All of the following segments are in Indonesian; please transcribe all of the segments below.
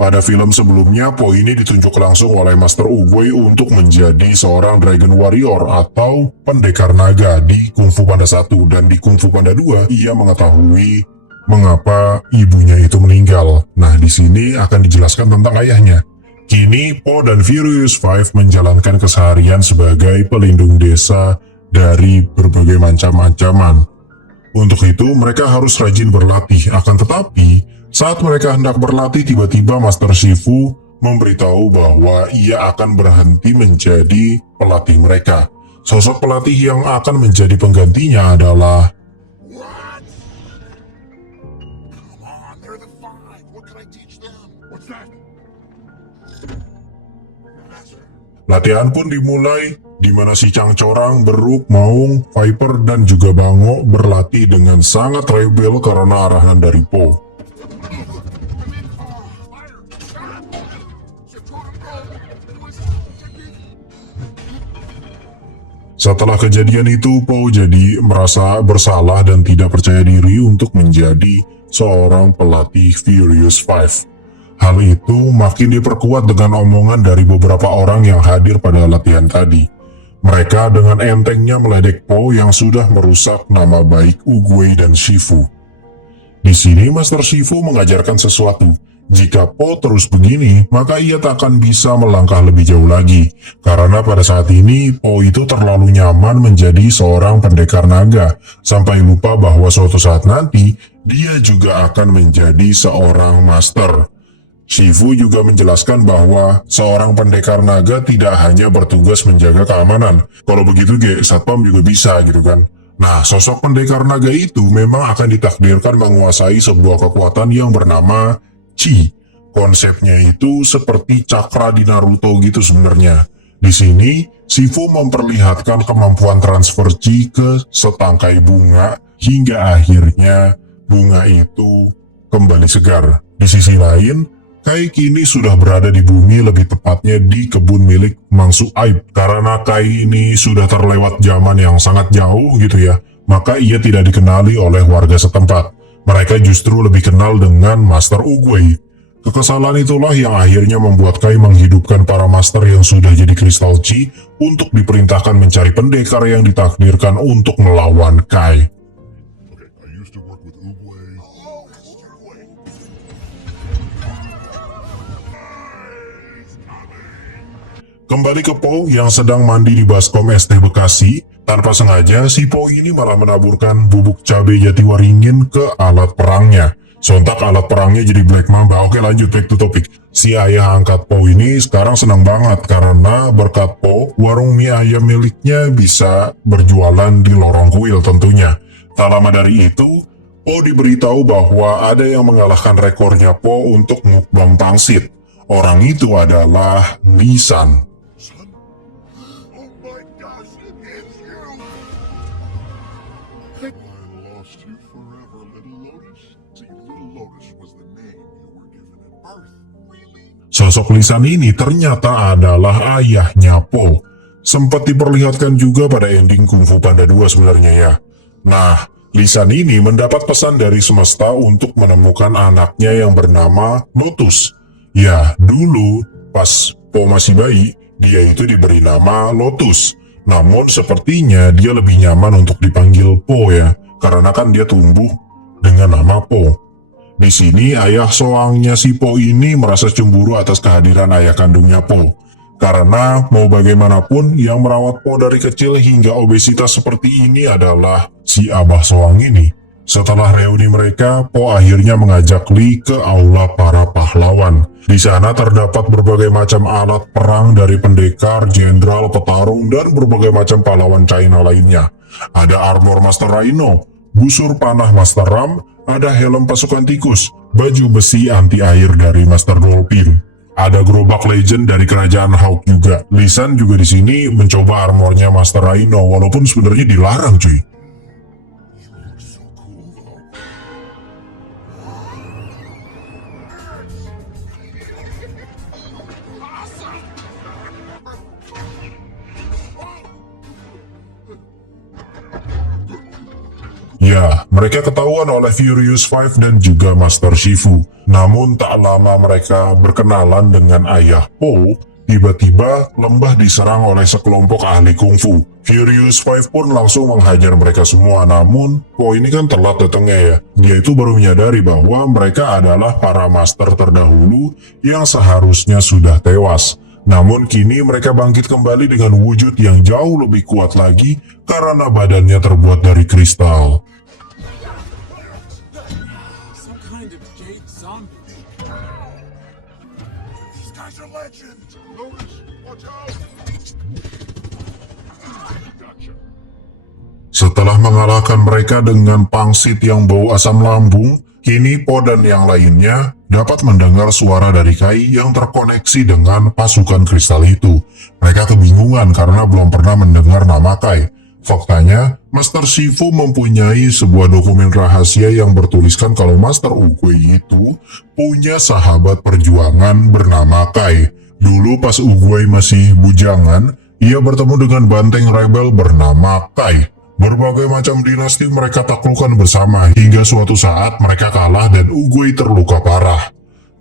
Pada film sebelumnya, Po ini ditunjuk langsung oleh Master Oogway untuk menjadi seorang Dragon Warrior atau pendekar naga di Kung Fu Panda 1, dan di Kung Fu Panda 2 ia mengetahui mengapa ibunya itu meninggal. Nah, di sini akan dijelaskan tentang ayahnya. Kini, Po dan Furious Five menjalankan keseharian sebagai pelindung desa dari berbagai macam ancaman. Untuk itu, mereka harus rajin berlatih. Akan tetapi, saat mereka hendak berlatih, tiba-tiba Master Shifu memberitahu bahwa ia akan berhenti menjadi pelatih mereka. Sosok pelatih yang akan menjadi penggantinya adalah latihan pun dimulai, di mana si Cangcorang, Beruk, Maung, Viper, dan juga Bango berlatih dengan sangat rebel karena arahan dari Po. Setelah kejadian itu, Po jadi merasa bersalah dan tidak percaya diri untuk menjadi seorang pelatih Furious Five. Hal itu makin diperkuat dengan omongan dari beberapa orang yang hadir pada latihan tadi. Mereka dengan entengnya meledek Po yang sudah merusak nama baik Oogway dan Shifu. Di sini Master Shifu mengajarkan sesuatu. Jika Po terus begini, maka ia tak akan bisa melangkah lebih jauh lagi. Karena pada saat ini, Po itu terlalu nyaman menjadi seorang pendekar naga, sampai lupa bahwa suatu saat nanti, dia juga akan menjadi seorang master. Shifu juga menjelaskan bahwa seorang pendekar naga tidak hanya bertugas menjaga keamanan. Kalau begitu, Satpam juga bisa gitu kan. Nah, sosok pendekar naga itu memang akan ditakdirkan menguasai sebuah kekuatan yang bernama Chi. Konsepnya itu seperti cakra di Naruto gitu sebenarnya. Di sini, Shifu memperlihatkan kemampuan transfer Chi ke setangkai bunga hingga akhirnya bunga itu kembali segar. Di sisi lain, Kai kini sudah berada di bumi, lebih tepatnya di kebun milik Mangsu Aib. Karena Kai ini sudah terlewat zaman yang sangat jauh gitu ya, maka ia tidak dikenali oleh warga setempat. Mereka justru lebih kenal dengan Master Oogway. Kekesalan itulah yang akhirnya membuat Kai menghidupkan para master yang sudah jadi kristal Chi untuk diperintahkan mencari pendekar yang ditakdirkan untuk melawan Kai. Kembali ke Po yang sedang mandi di baskom ST Bekasi, tanpa sengaja si Po ini malah menaburkan bubuk cabai Jatiwaringin ke alat perangnya. Sontak alat perangnya jadi Black Mamba. Oke, lanjut back to topic. Si ayah angkat Po ini sekarang senang banget karena berkat Po, warung mie ayam miliknya bisa berjualan di lorong kuil tentunya. Tak lama dari itu, Po diberitahu bahwa ada yang mengalahkan rekornya Po untuk mukbang pangsit. Orang itu adalah Lisan. Sosok Lisan ini ternyata adalah ayahnya Po. Sempat diperlihatkan juga pada ending Kung Fu Panda 2 sebenarnya ya. Nah, Lisan ini mendapat pesan dari semesta untuk menemukan anaknya yang bernama Lotus. Ya, dulu pas Po masih bayi, dia itu diberi nama Lotus. Namun sepertinya dia lebih nyaman untuk dipanggil Po ya, karena kan dia tumbuh dengan nama Po. Di sini ayah soangnya si Po ini merasa cemburu atas kehadiran ayah kandungnya Po. Karena mau bagaimanapun yang merawat Po dari kecil hingga obesitas seperti ini adalah si abah soang ini. Setelah reuni mereka, Po akhirnya mengajak Li ke aula para pahlawan. Di sana terdapat berbagai macam alat perang dari pendekar, jenderal, petarung, dan berbagai macam pahlawan China lainnya. Ada armor Master Rhino, busur panah Master Ram, ada helm pasukan tikus, baju besi anti-air dari Master Dolphin. Ada gerobak legend dari kerajaan Hawk juga. Lisan juga di sini mencoba armornya Master Rhino, walaupun sebenarnya dilarang cuy. Ya, Mereka ketahuan oleh Furious Five dan juga Master Shifu. Namun tak lama mereka berkenalan dengan ayah Po, tiba-tiba lembah diserang oleh sekelompok ahli kungfu. Furious Five pun langsung menghajar mereka semua, namun Po ini kan telat datangnya ya. Dia itu baru menyadari bahwa mereka adalah para master terdahulu yang seharusnya sudah tewas. Namun kini mereka bangkit kembali dengan wujud yang jauh lebih kuat lagi karena badannya terbuat dari kristal. Some kind of jade zombie. These guys are legends. Lotus, watch out. Gotcha. Setelah mengalahkan mereka dengan pangsit yang bau asam lambung, kini Po dan yang lainnya dapat mendengar suara dari Kai yang terkoneksi dengan pasukan kristal itu. Mereka kebingungan karena belum pernah mendengar nama Kai. Faktanya, Master Shifu mempunyai sebuah dokumen rahasia yang bertuliskan kalau Master Oogway itu punya sahabat perjuangan bernama Kai. Dulu pas Oogway masih bujangan, ia bertemu dengan banteng rebel bernama Kai. Berbagai macam dinasti mereka taklukkan bersama hingga suatu saat mereka kalah dan Oogway terluka parah.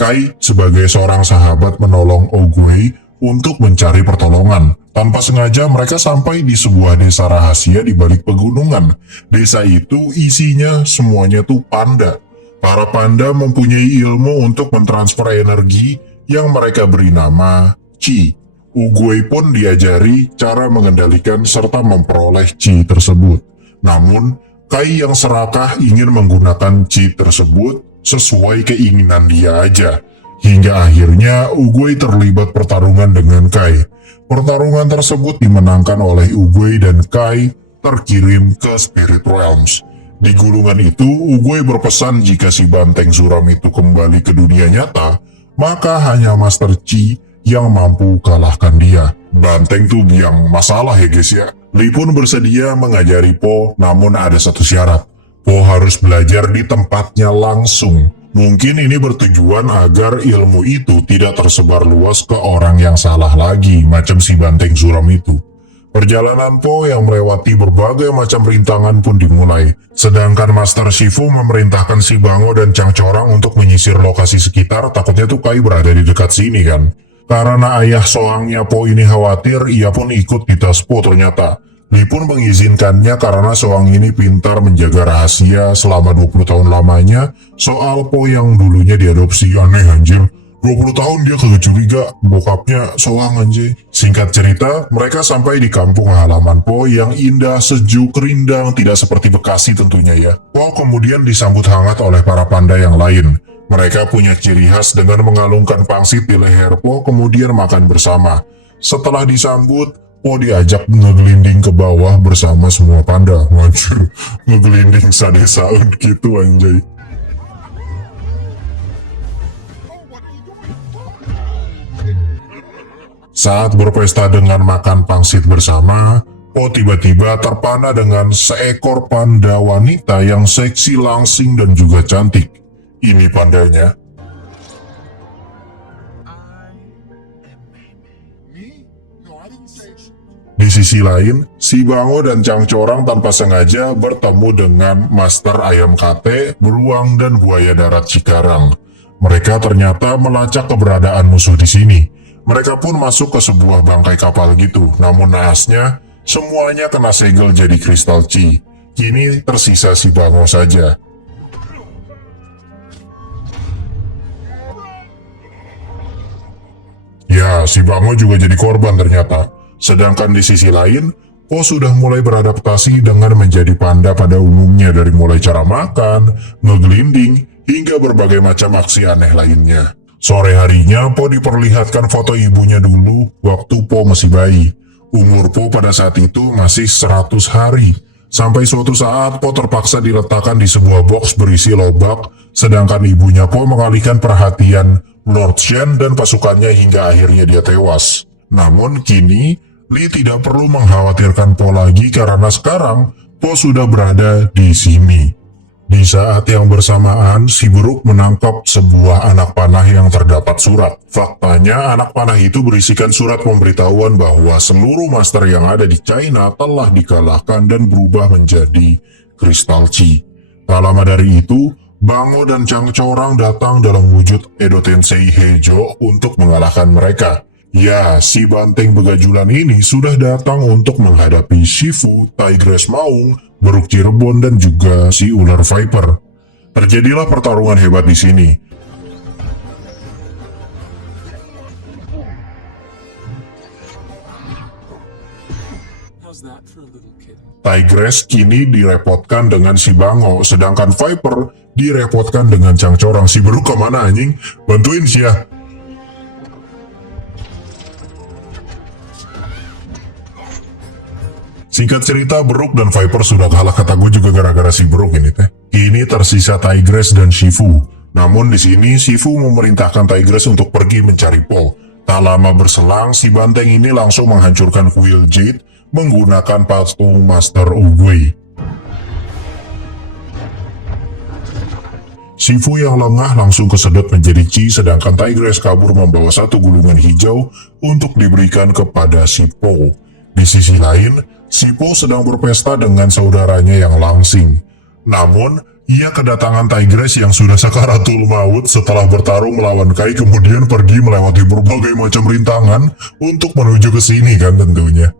Kai sebagai seorang sahabat menolong Oogway untuk mencari pertolongan. Tanpa sengaja mereka sampai di sebuah desa rahasia di balik pegunungan. Desa itu isinya semuanya tuh panda. Para panda mempunyai ilmu untuk mentransfer energi yang mereka beri nama Chi. Oogway pun diajari cara mengendalikan serta memperoleh Chi tersebut. Namun, Kai yang serakah ingin menggunakan Chi tersebut sesuai keinginan dia aja. Hingga akhirnya Oogway terlibat pertarungan dengan Kai. Pertarungan tersebut dimenangkan oleh Oogway dan Kai terkirim ke Spirit Realms. Di gulungan itu, Oogway berpesan jika si banteng suram itu kembali ke dunia nyata, maka hanya Master Chi yang mampu kalahkan dia. Banteng tuh yang masalah ya guys ya. Lee pun bersedia mengajari Po, namun ada satu syarat. Po harus belajar di tempatnya langsung. Mungkin ini bertujuan agar ilmu itu tidak tersebar luas ke orang yang salah lagi, macam si banteng suram itu. Perjalanan Po yang melewati berbagai macam rintangan pun dimulai. Sedangkan Master Shifu memerintahkan si Bango dan Chang Corang untuk menyisir lokasi sekitar, takutnya tuh Kai berada di dekat sini kan. Karena ayah soangnya Po ini khawatir, ia pun ikut di tas Po ternyata. Lee pun mengizinkannya karena soang ini pintar menjaga rahasia selama 20 tahun lamanya soal Po yang dulunya diadopsi. Aneh anjir, 20 tahun dia kagak curiga bokapnya soang anjir. Singkat cerita, mereka sampai di kampung halaman Po yang indah, sejuk, rindang, tidak seperti Bekasi tentunya ya. Po kemudian disambut hangat oleh para panda yang lain. Mereka punya ciri khas dengan mengalungkan pangsit di leher Po kemudian makan bersama. Setelah disambut, Po diajak ngegelinding ke bawah bersama semua panda. Wajar, ngegelinding sadesaan gitu anjay. Saat berpesta dengan makan pangsit bersama, Po tiba-tiba terpana dengan seekor panda wanita yang seksi, langsing, dan juga cantik. Ini pandanya. Di sisi lain, si Bango dan Chang Corang tanpa sengaja bertemu dengan Master Ayam Kate, Beruang, dan Buaya Darat Cikarang. Mereka ternyata melacak keberadaan musuh di sini. Mereka pun masuk ke sebuah bangkai kapal gitu, namun naasnya, semuanya kena segel jadi kristal Chi. Kini tersisa si Bango saja. Ya, si Bango juga jadi korban ternyata. Sedangkan di sisi lain, Po sudah mulai beradaptasi dengan menjadi panda pada umumnya dari mulai cara makan, ngegelinding, hingga berbagai macam aksi aneh lainnya. Sore harinya, Po diperlihatkan foto ibunya dulu waktu Po masih bayi. Umur Po pada saat itu masih 100 hari. Sampai suatu saat, Po terpaksa diletakkan di sebuah box berisi lobak, sedangkan ibunya Po mengalihkan perhatian Lord Shen dan pasukannya hingga akhirnya dia tewas. Namun kini, Lee tidak perlu mengkhawatirkan Po lagi karena sekarang Po sudah berada di sini. Di saat yang bersamaan, si Beruk menangkap sebuah anak panah yang terdapat surat. Faktanya, anak panah itu berisikan surat pemberitahuan bahwa seluruh master yang ada di China telah dikalahkan dan berubah menjadi kristal Chi. Tak lama dari itu, Bango dan Chang Corang datang dalam wujud Edo Tensei Heijo untuk mengalahkan mereka. Ya, si banteng begajulan ini sudah datang untuk menghadapi Shifu, Tigress Maung, Beruk Cirebon, dan juga si ular Viper. Terjadilah pertarungan hebat di sini. How's that for a little kid? Tigress kini direpotkan dengan si Bango, sedangkan Viper direpotkan dengan Chang Corang. Si Beruk kemana anjing? Bantuin sih ya. Singkat cerita, Beruk dan Viper sudah kalah, kata gue juga gara-gara si Beruk ini teh. Kini tersisa Tigress dan Shifu. Namun di sini Shifu memerintahkan Tigress untuk pergi mencari Po. Tak lama berselang, si banteng ini langsung menghancurkan kuil Jade menggunakan patung Master Oogway. Shifu yang lengah langsung kesedot menjadi Chi, sedangkan Tigress kabur membawa satu gulungan hijau untuk diberikan kepada si Po. Di sisi lain, si Po sedang berpesta dengan saudaranya yang langsing. Namun, ia kedatangan Tigress yang sudah sakaratul maut setelah bertarung melawan Kai, kemudian pergi melewati berbagai macam rintangan untuk menuju ke sini kan tentunya.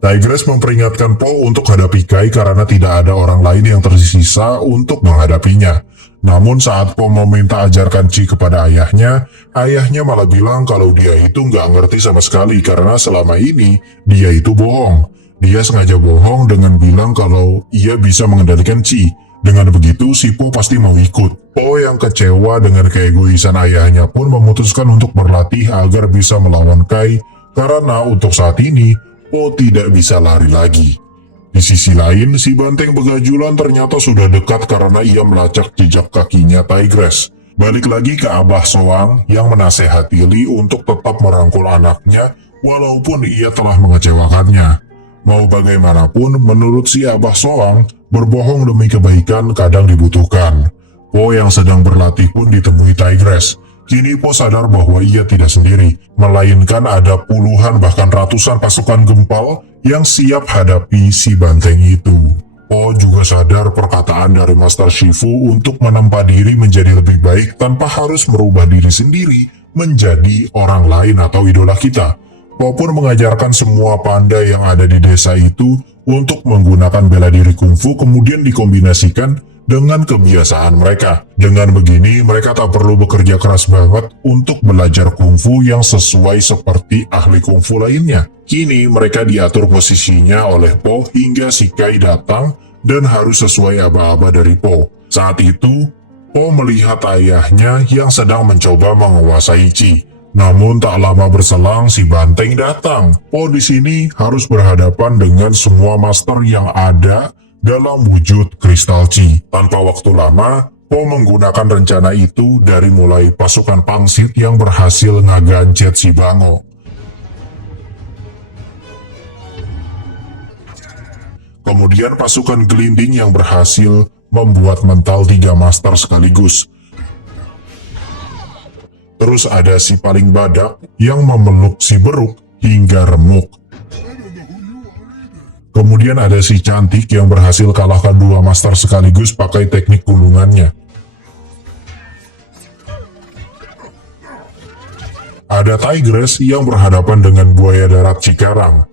Tigress memperingatkan Po untuk hadapi Kai karena tidak ada orang lain yang tersisa untuk menghadapinya. Namun saat Po meminta ajarkan Chi kepada ayahnya malah bilang kalau dia itu nggak ngerti sama sekali karena selama ini dia itu bohong. Dia sengaja bohong dengan bilang kalau ia bisa mengendalikan Chi. Dengan begitu, si Po pasti mau ikut. Po yang kecewa dengan keegoisan ayahnya pun memutuskan untuk berlatih agar bisa melawan Kai karena untuk saat ini Po tidak bisa lari lagi. Di sisi lain, si banteng begajulan ternyata sudah dekat karena ia melacak jejak kakinya Tigress. Balik lagi ke Abah Soang yang menasehati Lee untuk tetap merangkul anaknya walaupun ia telah mengecewakannya. Mau bagaimanapun, menurut si Abah Soang, berbohong demi kebaikan kadang dibutuhkan. Po yang sedang berlatih pun ditemui Tigress. Kini Po sadar bahwa ia tidak sendiri, melainkan ada puluhan bahkan ratusan pasukan gempal yang siap hadapi si banteng itu. Po juga sadar perkataan dari Master Shifu untuk menempa diri menjadi lebih baik tanpa harus merubah diri sendiri menjadi orang lain atau idola kita. Po pun mengajarkan semua panda yang ada di desa itu untuk menggunakan bela diri kungfu kemudian dikombinasikan dengan kebiasaan mereka. Dengan begini, mereka tak perlu bekerja keras banget untuk belajar kungfu yang sesuai seperti ahli kungfu lainnya. Kini mereka diatur posisinya oleh Po hingga si Kai datang dan harus sesuai aba-aba dari Po. Saat itu, Po melihat ayahnya yang sedang mencoba menguasai Chi. Namun tak lama berselang si banteng datang. Po di sini harus berhadapan dengan semua master yang ada dalam wujud kristal Chi. Tanpa waktu lama, Po menggunakan rencana itu dari mulai pasukan pangsit yang berhasil ngagancet si Bango. Kemudian pasukan gelinding yang berhasil membuat mental 3 master sekaligus. Terus ada si paling badak yang memeluk si Beruk hingga remuk. Kemudian ada si cantik yang berhasil kalahkan 2 master sekaligus pakai teknik gulungannya. Ada Tigress yang berhadapan dengan buaya darat Cikarang.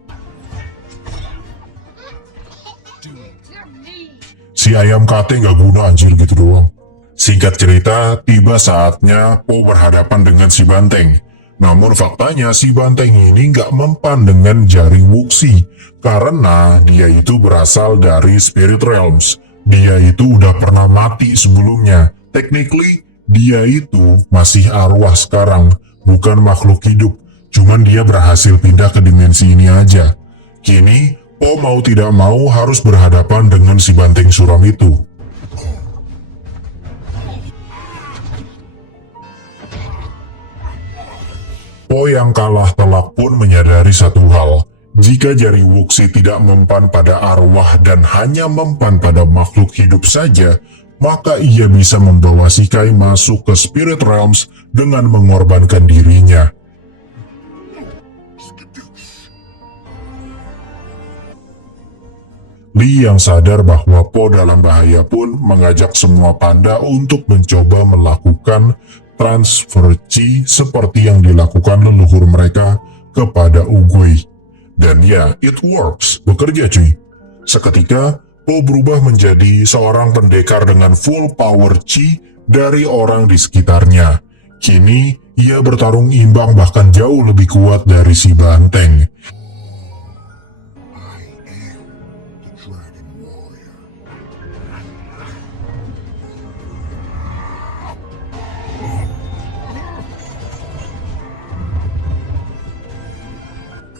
Si ayam kate nggak guna anjir gitu doang. Singkat cerita, tiba saatnya Po berhadapan dengan si banteng. Namun faktanya si banteng ini nggak mempan dengan jaring Wuxi karena dia itu berasal dari Spirit Realms. Dia itu udah pernah mati sebelumnya. Technically, dia itu masih arwah sekarang, bukan makhluk hidup. Cuman dia berhasil pindah ke dimensi ini aja. Kini, Po mau tidak mau harus berhadapan dengan si banteng suram itu. Po yang kalah telak pun menyadari satu hal. Jika jari Wuxi tidak mempan pada arwah dan hanya mempan pada makhluk hidup saja, maka ia bisa membawa si Kai masuk ke Spirit Realms dengan mengorbankan dirinya. Lee yang sadar bahwa Po dalam bahaya pun mengajak semua panda untuk mencoba melakukan transfer Qi seperti yang dilakukan leluhur mereka kepada Oogway. Dan ya, it works, bekerja cuy. Seketika, Po berubah menjadi seorang pendekar dengan full power Qi dari orang di sekitarnya. Kini, ia bertarung imbang bahkan jauh lebih kuat dari si banteng. I am the Dragon Warrior.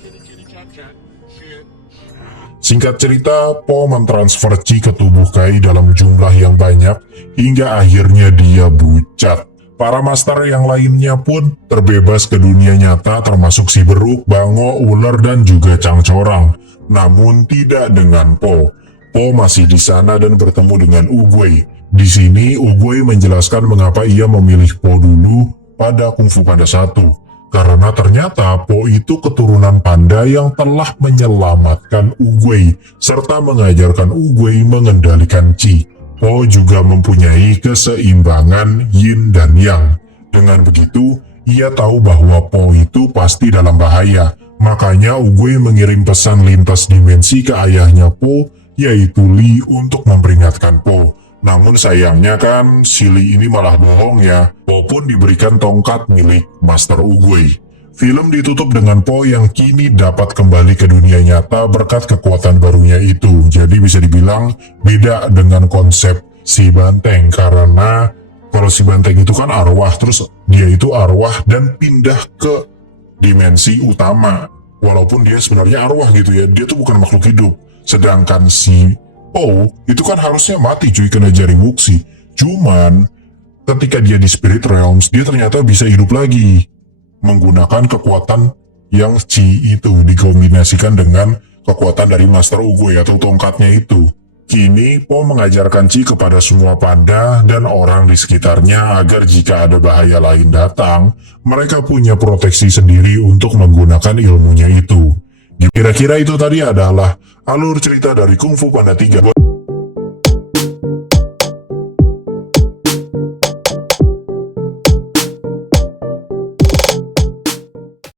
Kitty cat cat. Shit. Singkat cerita, Po mentransfer Qi ke tubuh Kai dalam jumlah yang banyak hingga akhirnya dia bucat. Para master yang lainnya pun terbebas ke dunia nyata termasuk si Beruk, Bango, Ular, dan juga Cangcorang. Namun tidak dengan Po. Po masih di sana dan bertemu dengan Oogway. Di sini Oogway menjelaskan mengapa ia memilih Po dulu pada Kung Fu Panda 1. Karena ternyata Po itu keturunan panda yang telah menyelamatkan Oogway serta mengajarkan Oogway mengendalikan Qi. Po juga mempunyai keseimbangan Yin dan Yang. Dengan begitu, ia tahu bahwa Po itu pasti dalam bahaya. Makanya Oogway mengirim pesan lintas dimensi ke ayahnya Po, yaitu Lee, untuk memperingatkan Po. Namun sayangnya kan si Lee ini malah bohong ya. Po pun diberikan tongkat milik Master Oogway. Film ditutup dengan Po yang kini dapat kembali ke dunia nyata berkat kekuatan barunya itu. Jadi bisa dibilang beda dengan konsep si banteng. Karena kalau si banteng itu kan arwah, terus dia itu arwah dan pindah ke dimensi utama. Walaupun dia sebenarnya arwah gitu ya, dia tuh bukan makhluk hidup. Sedangkan si Po itu kan harusnya mati cuy, kena jaring wuxi. Cuman ketika dia di Spirit Realms, dia ternyata bisa hidup lagi menggunakan kekuatan yang Qi itu dikombinasikan dengan kekuatan dari Master Oogway atau tongkatnya itu. Kini Po mengajarkan Qi kepada semua panda dan orang di sekitarnya agar jika ada bahaya lain datang, mereka punya proteksi sendiri untuk menggunakan ilmunya itu. Kira-kira itu tadi adalah alur cerita dari Kung Fu Panda 3.